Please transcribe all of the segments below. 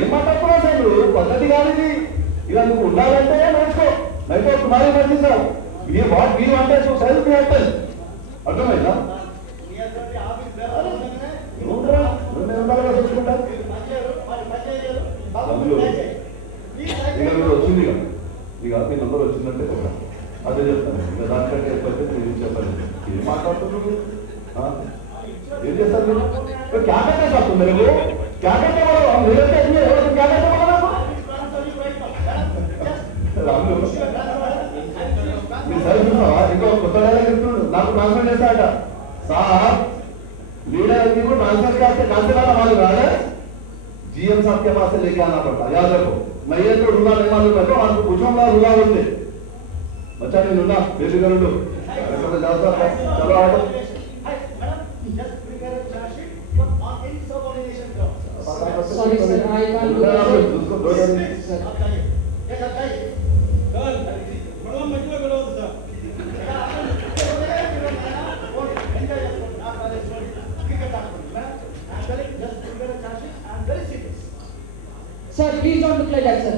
ఏం మాట్లాడుతున్నావు అసలు పద్ధతి కాదు ఇది. ఇలా నువ్వు ఉండాలంటే నేర్చుకో. అయితే తుమారి మర్జీ sir what we want to self happen. అర్థమైందా? చూసుకుంటా ఇక మీరు వచ్చింది ఇక మీ నంబర్ వచ్చిందంటే అదే చెప్తాను. ఇక దానికంటే ఎక్కువైతే నేను చెప్పాలి. ఏం మాట్లాడుతున్నారు? ఏం చేస్తారు మీరు? క్యా करते साहब तुम मेरे को क्या करते हो? हम मेरे से नहीं हो तो क्या करते हो? మీ సైజ్ చూసావా? ఇంకో కొత్త డైలాగ్ చెప్తున్నాడు. నాకు ట్రాన్స్ఫర్ చేస్తాడట साहब लीडर आदमी को ट्रांसफर करते वाला मालूम है? जीएम साहब के पास से लेके आना पड़ता. याद रखो. मैं ये तो रूला नहीं मालूम है तो आपको पूछूंगा रूला बोलते बच्चा नहीं लूना बेबी कर लो चलो आओ. Sorry sir, I can't do that. Sir, please don't look like that, sir.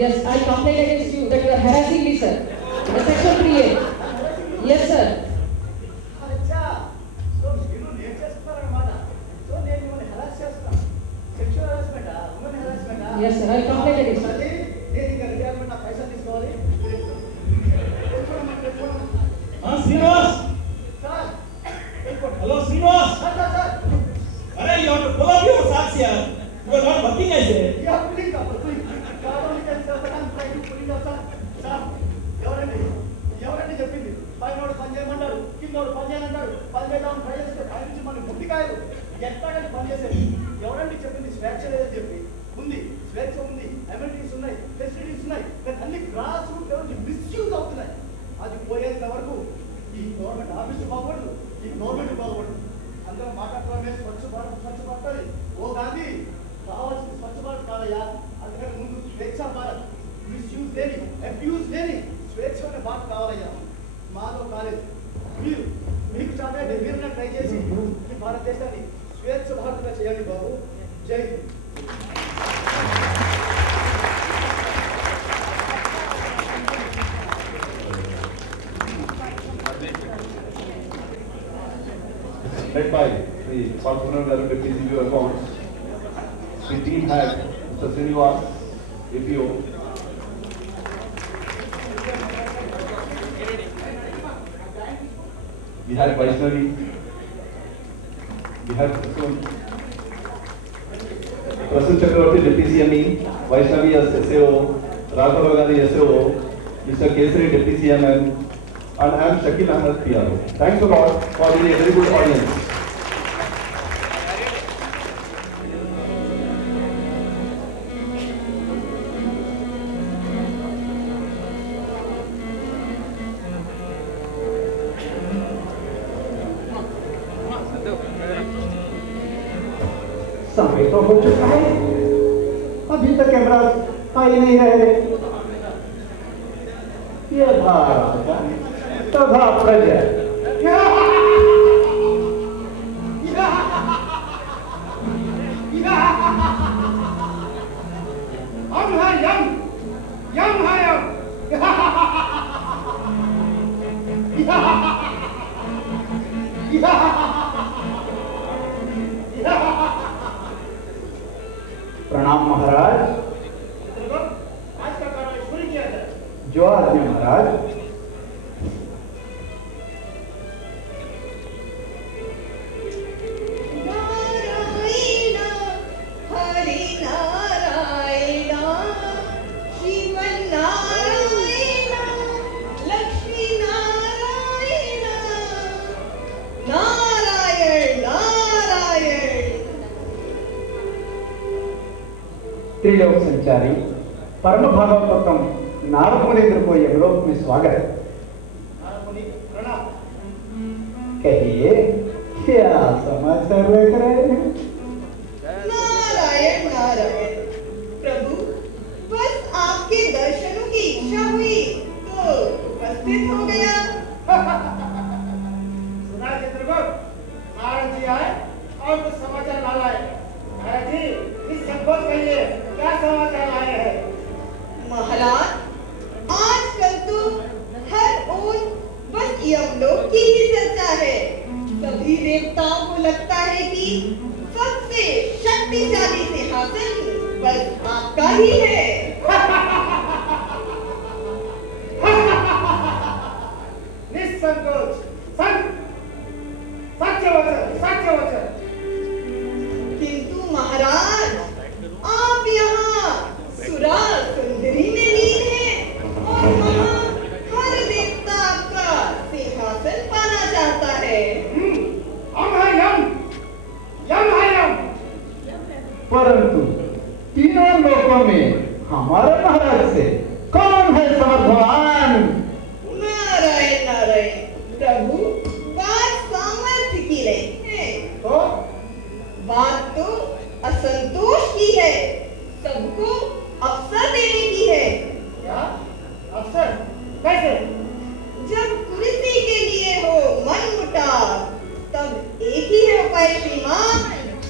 Yes, I complain against you that you are harassing me, sir. The section 3A. Yes, sir. Yes, sir. I complain against you. Srinivas. Hello, Srinivas. Arey, you have to pull up your socks here. You are not working as a. ఎవరండి చెప్పింది? పైనోడు పని చేయమంటాడు, కిందోడు పని చేయమంటాడు. పని చేద్దామని try చేస్తే పై నుంచి మన ముట్టికాయలు ఎట్లాగని పని చేసేది. ఎవరండి చెప్పింది? స్వేచ్ఛ లేదని చెప్పి ఉంది. స్వేచ్ఛ ఉంది, అమ్యూనిటీస్ ఉన్నాయి, ఫెసిలిటీస్ ఉన్నాయి, కానీ అన్ని గ్రాస్ రూట్ లెవెల్ మిస్యూజ్ అవుతున్నాయి. అది పోయేంత వరకు ఈ గవర్నమెంట్ ఆఫీసు బాగుపడదు, ఈ గవర్నమెంట్ బాగుపడదు. అందరం మాట్లాడుతున్నామే స్వచ్ఛ భారత్ స్వచ్ఛ భారత్. ఓ గాంధీ కావాల్సిన స్వచ్ఛ భారత్ కాదయ్యా. అందుకని ముందు స్వేచ్ఛ భారత్, మిస్యూజ్ లేని, అబ్యూజ్ లేని స్వేచ్ఛమైన భారత్ కావాలయ్యా. మాతో కాలేదు. మీరు మీకు చాలా దగ్గరగా ట్రై చేసి ఈ భారతదేశాన్ని స్వేచ్ఛ భారత్గా చేయండి బాబు. జై Hind. Led by the Partner Director PCB accounts, the team had Mr. Srinivas, APO. We had Vaishnavi, we had Prasun Chakravarti, Deputy CME, Vaishnavi as SAO, Raghav Gandhi SAO, Mr. Kesari, Deputy CMM, and I am Shakil Ahmed, PRO. Thanks a lot for being a very good audience. समय तो हो चुका है, अभी तक camera I नहीं है. यथा राजा तथा प्रजा. हम हैं यम, यम है यम. प्रणाम महाराज. आज का कार्य शुरू किया जाए. जो आज्ञा महाराज. त्रिलोक संचारी परम भागवतम नारद मुनीन्द्र को यमलोक में स्वागत. कहिए क्या समाचार लेकर आए हैं? नारायण नारायण प्रभु, बस आपके दर्शनों की इच्छा हुई तो उपस्थित हो गया. सुना चित्रगुप्त, महाराज जी आए और कुछ समाचार ला लाए. महाराज जी इस संकोच कहिए शक्तिशाली सिंहासन बस आपका ही है। निसंकोच सत्य वचन। किंतु महाराज, आप यहाँ सुरा सुंदरी में लीन हैं और वहाँ हर देवता आपका सिंहासन पाना चाहता है। हम है यम है यम। परंतु तीनों लोकों में हमारे महाराज से कौन है समर्थवान? नारायण नारायण प्रभु, बात सामर्थ्य की नहीं है, तो बात तो असंतोष की है, सबको अवसर देने की है। क्या अवसर? कैसे? जब कुर्सी के लिए हो मनमुटाव, तब एक ही है उपाय श्रीमान,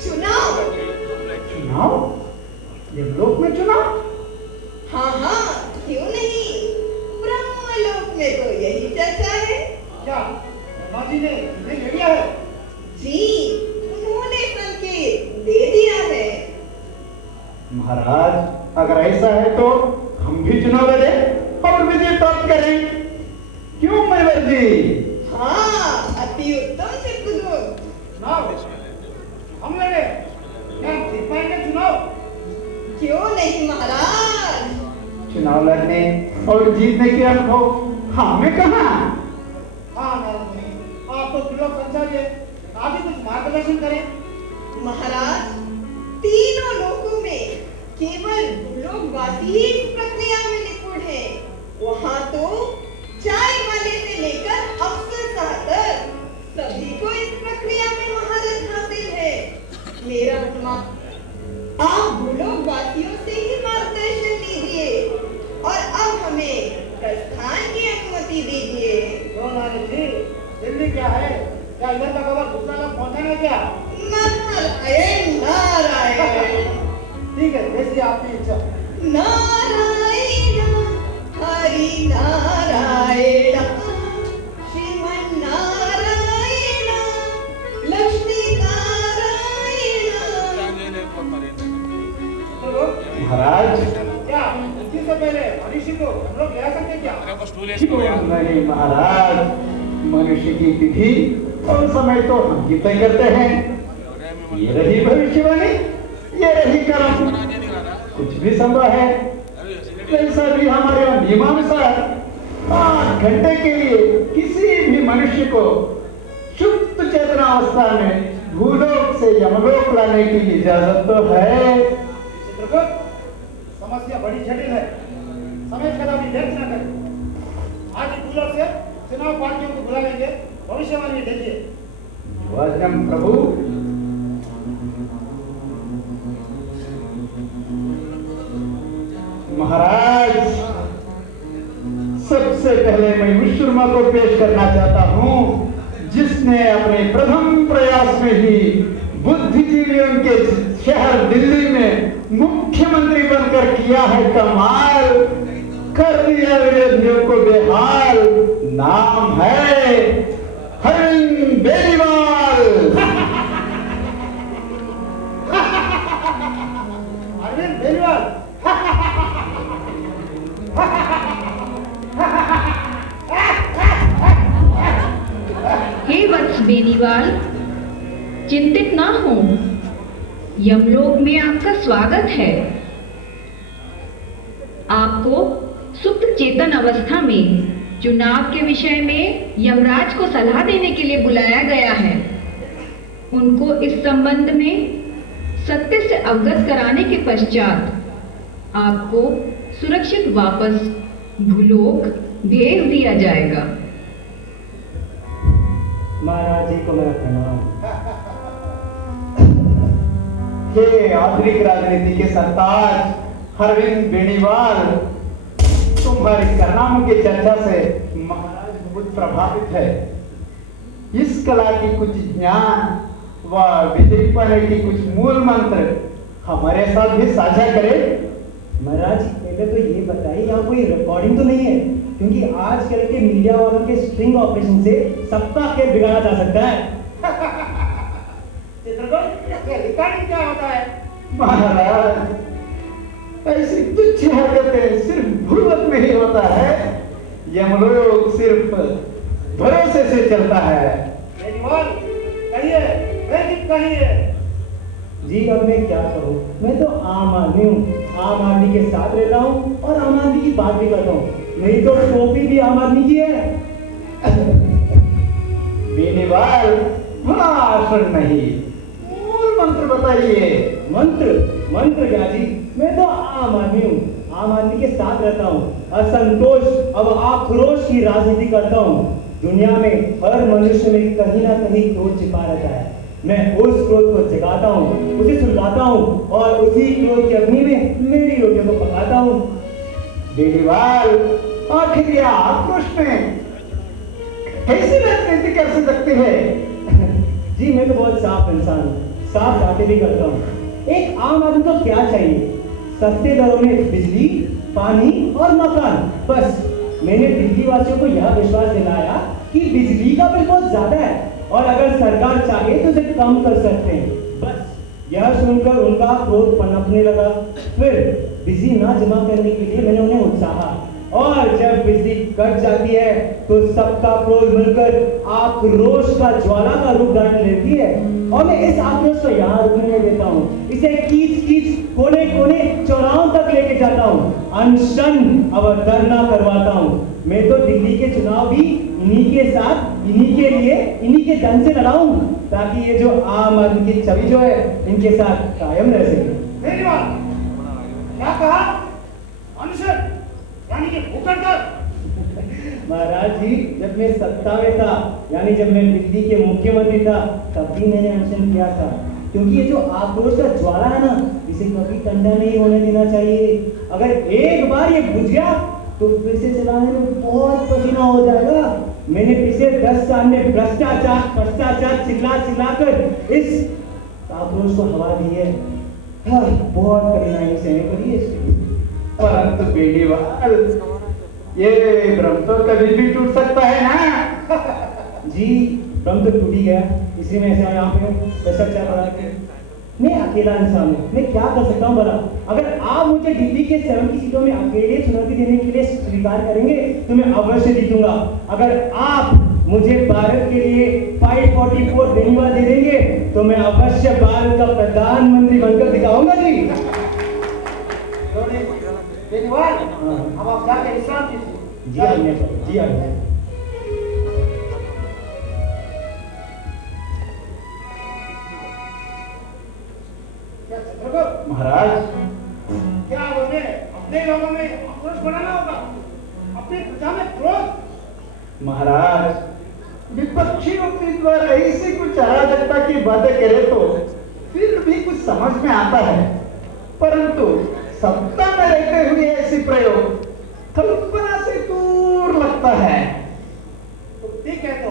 चुनाव। चुनाव? यमलोक में चुनाव? हाँ हाँ, क्यों नहीं, ब्रह्मलोक में तो यही चर्चा है। क्या माँ जी ने निर्णय ले लिया है? जी, उन्होंने संकेत दे दिया है। महाराज, अगर ऐसा है तो हम भी चुनाव लड़ें और विजय प्राप्त करें। क्यों मैवर जी? हाँ, अति उत्तम चित्रगुप्त। चुनाव हम लड़े, क्या हम जीत पाएंगे चुनाव? क्यों नहीं महाराज? चुनाव लड़ने और जीतने के अनुभव हमें कहाँ? हाँ नारद मुनि, आप तो त्रिलोक संचारी है, आप ही कुछ मार्गदर्शन करें। महाराज, तीनों लोकों में केवल भूलोकवासी ही इस प्रक्रिया में निपुण है। वहाँ तो चाय वाले से लेकर अफसर तक सभी को इस प्रक्रिया में महारत हासिल है। मेरा आप भूलोकवासियों से ही मार्गदर्शन लीजिए और अब हमें प्रस्थान की अनुमति दीजिए। तो नारद जी, दिल्ली क्या है? क्या इधर का खबर दूसरा लोग पहुंचाना क्या? नारायण नारायण। ठीक है, जैसी आपकी इच्छा। नारायण हरि नारायण श्रीमन नारायण लक्ष्मी नारायण। महाराज, क्या उसी से पहले मनुष्य को हम लोग ले आ सकते क्या? क्यों नहीं महाराज, मनुष्य की तिथि और समय तो हम ही तय करते हैं। ये रही भविष्यवाणी, ये रही कर्म, कुछ भी संभव है। वैसा भी हमारे नियमानुसार 8 घंटे के लिए किसी भी मनुष्य को सुप्त चेतनावस्था में भूलोक से यमलोक लाने की इजाजत तो है। चित्रगुप्त, समस्या बड़ी जटिल है, समय कदापि व्यर्थ न करें। आज ही भूलोक से चुनाव पार्टियों को बुला लेंगे, भविष्यवाणी देखिए। वचन प्रभु। महाराज, सबसे पहले मैं उस शर्मा को पेश करना चाहता हूँ जिसने अपने प्रथम प्रयास में ही बुद्धिजीवियों के शहर दिल्ली में मुख्यमंत्री बनकर किया है कमाल, कर दिया विरोधियों को बेहाल। नाम है अरविंद बेनीवाल। अरविंद बेनीवाल। हे वत्स बेनीवाल, चिंतित ना हो, यमलोक में आपका स्वागत है। आपको सुप्त चेतन अवस्था में चुनाव के विषय में यमराज को सलाह देने के लिए बुलाया गया है। उनको इस संबंध में सत्य से अवगत कराने के पश्चात आपको सुरक्षित वापस भूलोक भेज दिया जाएगा। महाराज जी को मेरा प्रणाम। हे आधुनिक राजनीति के सरताज अरविंद बेनीवाल, तुम्हारी कारनामों की चर्चा से महाराज बहुत प्रभावित है। इस कला की कुछ ज्ञान व विजयी पाने की कुछ मूल मंत्र हमारे साथ भी साझा करें। महाराज, पहले तो ये बताइए, यहाँ कोई रिकॉर्डिंग तो नहीं है? क्योंकि आजकल के मीडिया वालों के स्ट्रिंग ऑपरेशन से सबका खेल बिगाड़ा जा सकता है। चित्रगुप्त, रिकॉर्डिंग क्या होता है? महाराज, ऐसी तुच्छ हरकतें सिर्फ भूलोक में ही होता है। यमलोक सिर्फ भरोसे से चलता है। कहिए, कहिए। जी अब मैं क्या करूं? मैं तो आम आदमी हूँ, आम आदमी के साथ रहता हूँ और आम आदमी की बात भी करता हूँ। मेरी तो टोपी भी आम आदमी की है। बेनीवाल, भाषण नहीं, मूल मंत्र बताइए। मंत्र क्या जी? मैं तो आम आदमी हूँ, आम आदमी के साथ रहता हूँ। असंतोष अब आक्रोश की राजनीति करता हूँ। दुनिया में हर मनुष्य में कहीं ना कहीं क्रोध छिपा रहता है। मैं उस क्रोध को जगाता हूँ, उसे सुलगाता हूँ और उसी क्रोध की अग्नि में मेरी रोटियों को पकाता हूँ। बेनीवाल, आखिर यह आक्रोश में कैसी राजनीति कर सकते हैं? जी मैं तो बहुत साफ इंसान हूँ, साफ बातें भी करता हूँ। एक आम आदमी को क्या चाहिए? सस्ते दरों में बिजली, पानी और मकान। बस मैंने दिल्ली वासियों को यह विश्वास दिलाया कि बिजली का बिल बहुत ज्यादा है और अगर सरकार चाहे तो उसे कम कर सकते हैं। बस यह सुनकर उनका क्रोध पनपने लगा। फिर बिजली ना जमा करने के लिए मैंने उन्हें उकसाया और जब बिजली कट जाती है तो सबका क्रोध मिलकर आक्रोश का ज्वाला का रूप धारण लेती है और मैं इस आक्रोश को यहाँ रुकने नहीं देता हूँ। इसे कीच कोने कोने चौराहों तक लेके जाता हूँ, अनशन अवधरना करवाता हूँ। मैं तो दिल्ली के चुनाव भी इन्हीं के साथ, इन्हीं के लिए, इन्हीं के धन से लड़ाऊं ताकि ये जो आम आदमी की छवि जो है इनके साथ कायम रह सके। क्या कहा? अनशन यानी कि भूखड़ कर। महाराज जी, जब मैं सत्ता में था, यानी जब मैं दिल्ली के मुख्यमंत्री था, तब भी मैंने अनशन किया था। क्योंकि ये जो आक्रोश का ज्वाला है ना, इसे कभी ठंडा नहीं होने देना चाहिए। अगर एक बार ये बुझ गया तो फिर से चलाने में बहुत पसीना हो जाएगा। मैंने पिछले 10 साल में भ्रष्टाचार चिल्ला कर इस आक्रोश को हवा दी है। हाँ, बहुत कठिनाई सहनी पड़ी है इसके लिए। परंतु बेनीवाल, ये भ्रम तो कभी भी टूट सकता है ना? जी भ्रम तो टूट ही गया, इसलिए मैं ऐसे यहाँ पे भ्रष्टाचार बढ़ा के। मैं अकेला इंसान हूँ, मैं क्या कर सकता हूँ भला? अगर आप मुझे दिल्ली के 70 सीटों में अकेले चुनौती देने के लिए स्वीकार करेंगे तो मैं अवश्य जीतूंगा। अगर आप मुझे भारत के लिए 544 बेनीवाल दे देंगे तो मैं अवश्य भारत का प्रधानमंत्री बनकर दिखाऊंगा जी। बेनीवाल, हम आप जाके विश्राम कीजिए। जी आज्ञा, जी आज्ञा। महाराज, क्या बोले? अपने लोगों में आक्रोश बढ़ाना होगा, अपनी प्रजा में क्रोध। महाराज, विपक्षी उम्मीदवार ऐसी कुछ अराजकता की बातें करे तो फिर भी कुछ समझ में आता है, परंतु सत्ता में रहते हुए ऐसी प्रयोग कल्पना से दूर लगता है। तो ठीक है, तो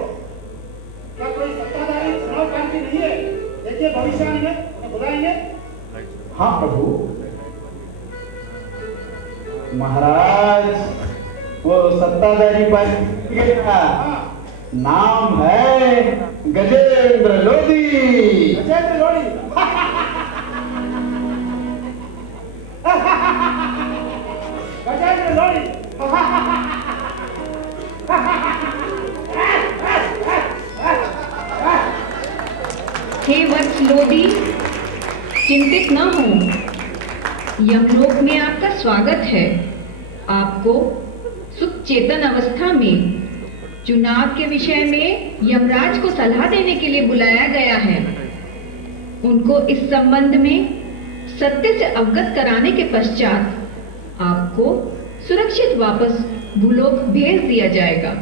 क्या कोई सत्ताधारी चुनाव क्रांति नहीं है? देखिए भविष्यवाणी में उन्हें बुलाएंगे। हाँ प्रभु। महाराज, वो सत्ताधारी पार्टी का नाम है गजेंद्र लोधी। गजेंद्र लोधी। गजेंद्र लोधी। हे वत्स लोधी, चिंतित न हो, यमलोक में आपका स्वागत है। आपको सुख चेतन अवस्था में चुनाव के विषय में यमराज को सलाह देने के लिए बुलाया गया है। उनको इस संबंध में सत्य से अवगत कराने के पश्चात आपको सुरक्षित वापस भूलोक भेज दिया जाएगा।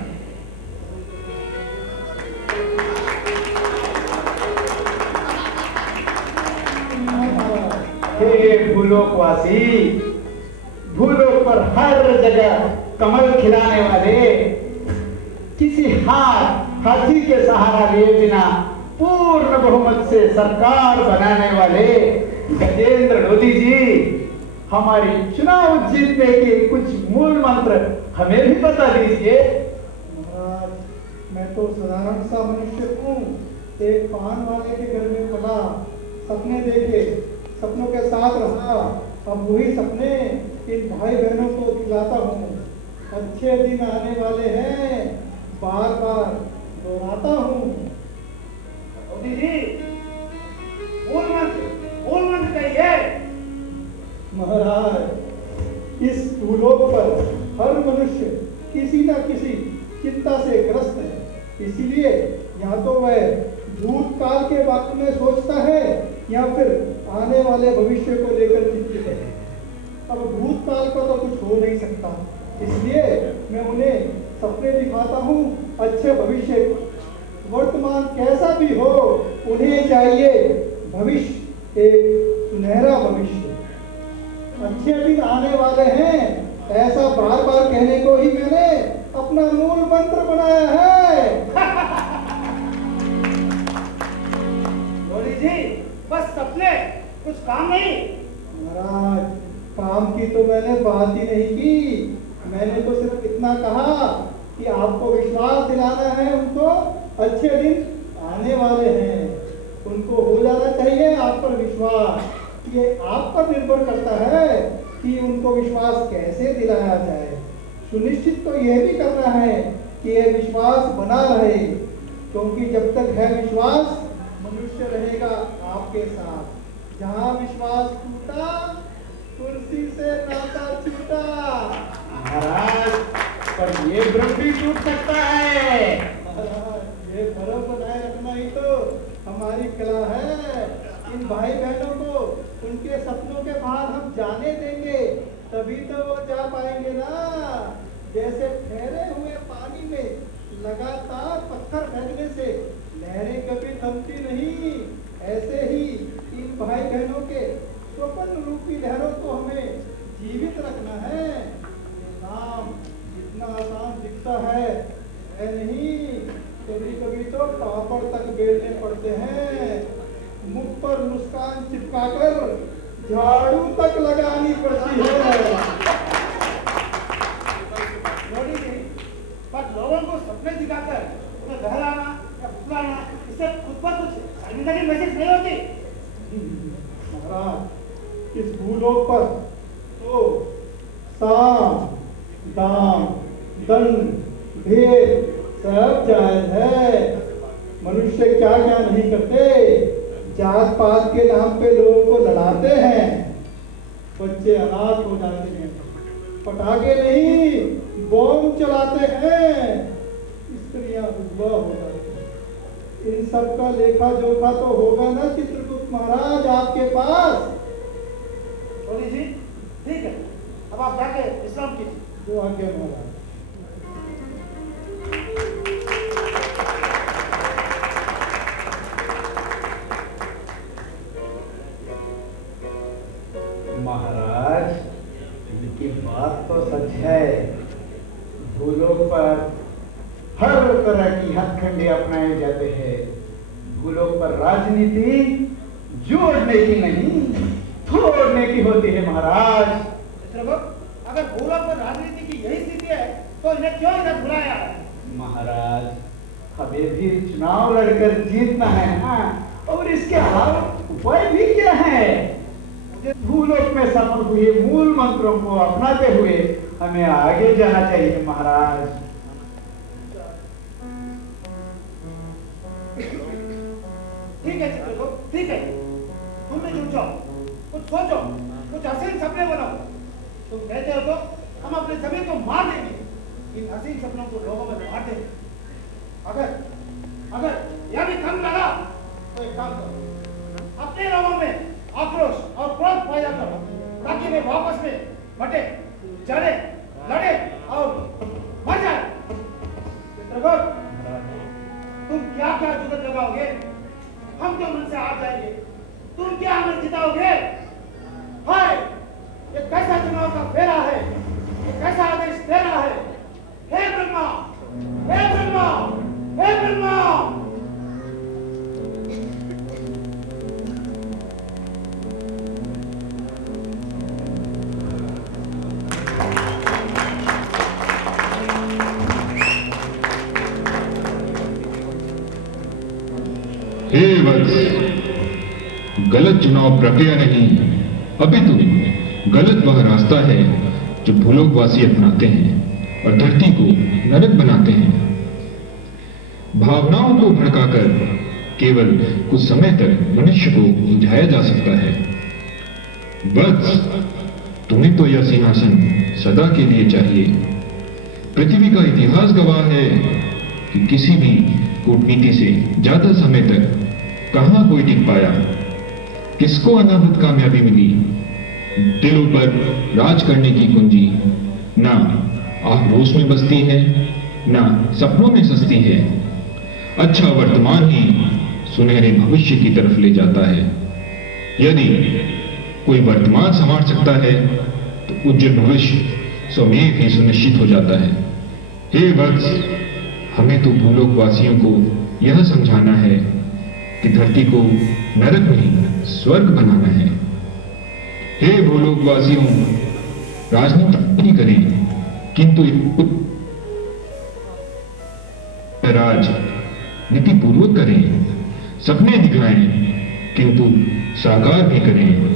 हे भूलोकवासी, भूलोक पर हर जगह कमल खिलाने वाले, किसी हाथी के सहारा लिए बिना पूर्ण बहुमत से सरकार बनाने वाले गजेंद्र लोधी जी, हमारी चुनाव जीतने के कुछ मूल मंत्र हमें भी बता दीजिए। महाराज, मैं तो साधारण सा मनुष्य हूँ, एक पान वाले के घर में पला, सपने देखे, सपनों के याद रहा, अब वही सपने इन भाई बहनों को दिलाता हूँ। अच्छे दिन आने वाले हैं, बार बार दोहराता हूँ। मोदी जी, मूल मंत्र कहिए। महाराज, इस भूलोक पर हर मनुष्य किसी न किसी चिंता से ग्रस्त है। इसीलिए या तो वह भूतकाल के वक्त में सोचता है या फिर आने वाले भविष्य को लेकर चिंतित है। अब भूतकाल का तो कुछ हो नहीं सकता, इसलिए मैं उन्हें सपने दिखाता हूँ अच्छे भविष्य। वर्तमान कैसा भी हो, उन्हें चाहिए भविष्य, एक सुनहरा भविष्य। अच्छे दिन आने वाले हैं, ऐसा बार बार कहने को ही मैंने अपना मूल मंत्र बनाया है। मोदी जी, बस सपने, कुछ काम नहीं। महाराज, काम की तो मैंने बात ही नहीं की। मैंने तो सिर्फ इतना कहा कि आपको विश्वास दिलाना है उनको अच्छे दिन आने वाले हैं। उनको हो जाना चाहिए आप पर विश्वास। ये आप पर निर्भर करता है कि उनको विश्वास कैसे दिलाया जाए। सुनिश्चित तो यह भी करना है कि यह विश्वास बना रहे, क्योंकि जब तक है विश्वास, मनुष्य रहेगा आपके साथ। जहाँ विश्वास टूटा, कुर्सी से नाता छूटा। महाराज, पर ये भ्रम भी टूट सकता है। ये भरम बनाए रखना ही तो हमारी कला है। इन भाई बहनों को उनके सपनों के बाहर हम जाने देंगे, तभी तो वो जा पाएंगे ना। जैसे ठहरे हुए पानी में लगातार पत्थर फेंकने से लहरें कभी थमती नहीं, ऐसे ही इन भाई बहनों के स्वप्न रूपी लहरों को हमें जीवित रखना है। ये काम इतना आसान दिखता है नहीं, कभी कभी तो पापड़ तक बेलने पड़ते हैं। मुख पर मुस्कान चिपकाकर झाड़ू तक लगानी पड़ती है। मोदी जी, पर लोगों को सपने दिखाकर उन्हें बहलाना या फुसलाना, इससे खुद पर कुछ शर्मिंदगी महसूस नहीं होती। महाराज, इस भूलोक पर तो साम, दाम, दंड, भेद सब जायज है। मनुष्य क्या क्या नहीं करते। जात पात के नाम पे लोगों को लड़ाते हैं, बच्चे अनाथ हो जाते हैं, पटाखे नहीं बॉम्ब चलाते हैं, स्त्रियां विधवा हो जाती हैं। इन सब का लेखा जोखा तो होगा ना चित्रगुप्त महाराज आपके पास। मोदी जी, ठीक है, अब आप जाके विश्राम कीजिए। जो आज्ञा महाराज। महाराज, इनकी बात तो सच है। भूलोक पर हर तरह की हथकंडे अपनाए जाते हैं। भूलोक पर राजनीति जोड़ने की नहीं, तोड़ने की होती है महाराज। अगर भूलोक पर राजनीति की यही स्थिति है, तो इन्हें क्यों इधर बुलाया है? महाराज, हमें भी चुनाव लड़कर जीतना है ना, और इसके अलावा उपाय भी क्या है? भूलोक में सफल हुए मूल मंत्रों को अपनाते हुए हमें आगे जाना चाहिए महाराज। ठीक है चित्रगुप्त, ठीक है, तुम भी जुट जाओ, कुछ सोचो, कुछ हसीन सपने बनाओ। तुम कहते हो तो हम अपने जमीन को मार देंगे, इन हसीन सपनों को लोगों में बांट देंगे। अगर यह भी कम लगा तो एक काम करो, अपने लोगों में आक्रोश और क्रोध पैदा करो, ताकि वे वापस में बटे, चढ़े, लड़े और मर जाए। चित्रगुप्त, तुम क्या क्या जुगत लगाओगे? हम तो मन से हार जाएंगे, तुम क्या हमें जिताओगे? हाय, ये कैसा चुनाव का फेरा है? ये कैसा आदेश दे रहा है? हे ब्रह्मा, हे ब्रह्मा, हे ब्रह्मा! हे वत्स, गलत चुनाव प्रक्रिया नहीं, अभी तो गलत वह रास्ता है जो भूलोकवासी अपनाते हैं और धरती को नरक बनाते हैं। भावनाओं को भड़काकर केवल कुछ समय तक मनुष्य को उलझाया जा सकता है। बस तुम्हें तो यह सिंहासन सदा के लिए चाहिए। पृथ्वी का इतिहास गवाह है कि किसी भी कूटनीति से ज्यादा समय तक कहां कोई टिक पाया। किसको अनाहत कामयाबी मिली? दिलों पर राज करने की कुंजी ना आक्रोश में बसती है, ना सपनों में सस्ती है। अच्छा वर्तमान ही सुनहरे भविष्य की तरफ ले जाता है। यदि कोई वर्तमान संवार सकता है तो उज्जवल भविष्य स्वमेव ही सुनिश्चित हो जाता है। हे वत्स, हमें तो भूलोकवासियों को यह समझाना है कि धरती को नरक नहीं स्वर्ग बनाना है। हे भूलोकवासियों, राजनीति नहीं करें किंतु राज नीतिपूर्वक करें। सपने दिखाएं किंतु साकार भी करें।